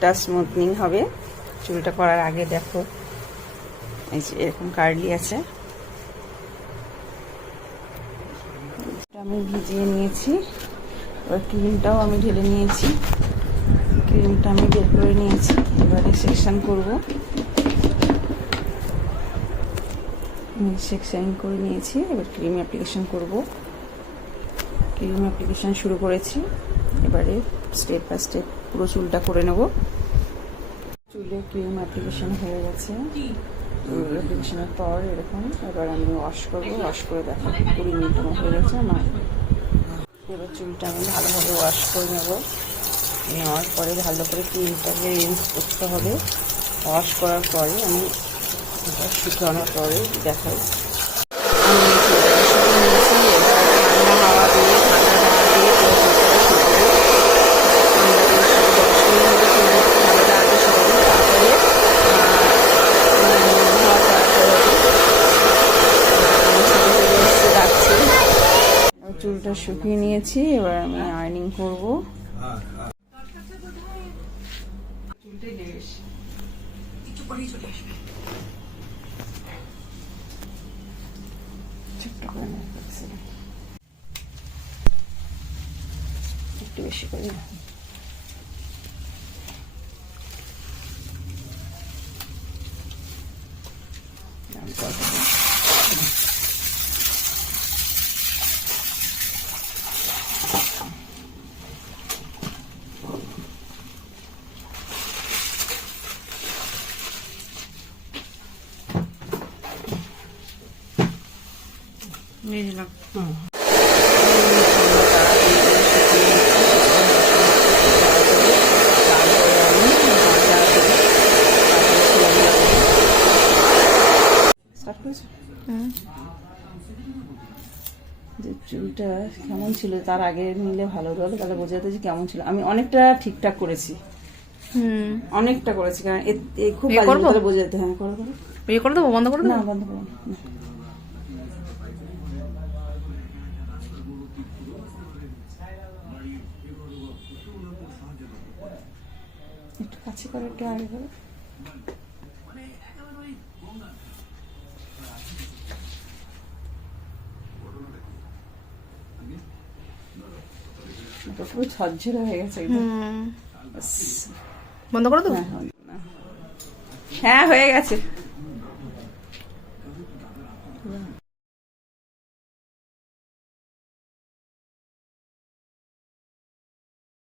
চুলটা স্মুথনিং হবে। চুলটা করার আগে দেখো এই যে এরকম কার্লি আছে। আমি ভিজিয়ে নিয়েছি, এবার ক্রিমটাও আমি ঢেলে নিয়েছি। ক্রিমটা আমি বের করে নিয়েছি, এবারে সেকশন করব। সেকশন করে নিয়েছি, এবার ক্রিম অ্যাপ্লিকেশন করব। ক্রিম অ্যাপ্লিকেশন শুরু করেছি, এবারে স্টেপ বাই স্টেপ পুরো চুলটা করে নেব। চুলে ক্রিম অ্যাপ্লিকেশন হয়ে গেছে, অ্যাপ্লিকেশনের পর এরকম। এবার আমি ওয়াশ করবো, ওয়াশ করে দেখো 20 মিনিট আমার হয়ে গেছে আমার। এবার চুলটা আমি ভালোভাবে ওয়াশ করে নেব। নেওয়ার পরে ভালো করে ক্রিমটাকে রিন্স করতে হবে। ওয়াশ করার পরে আমি শুকানোর পরে দেখাই। আমি চুলটাকে শুকিয়ে নিয়েছি, এবার ঠান্ডা হাওয়া দিয়ে চুলটা শুকিয়ে নিয়েছি, এবার আমি আয়রনিং করব। একটু বেশি করে নিয়ে নিলাম। যে চুলটা কেমন ছিল তার আগে নিলে ভালো হলো, তাহলে বোঝা যেত যে কেমন ছিল। আমি অনেকটা ঠিকঠাক করেছি, অনেকটা করেছি, কারণ খুব বাজে বোঝা যেত। হ্যাঁ করো করো, বিয়ে করে দেবো, বন্ধ করে দেবো? না বন্ধ করো না, একটু কাছে করে, একটু আগে করে। পুরো ঝরঝরে হয়ে গেছে একদম। বন্ধ করে দেবো? হ্যাঁ হয়ে গেছে।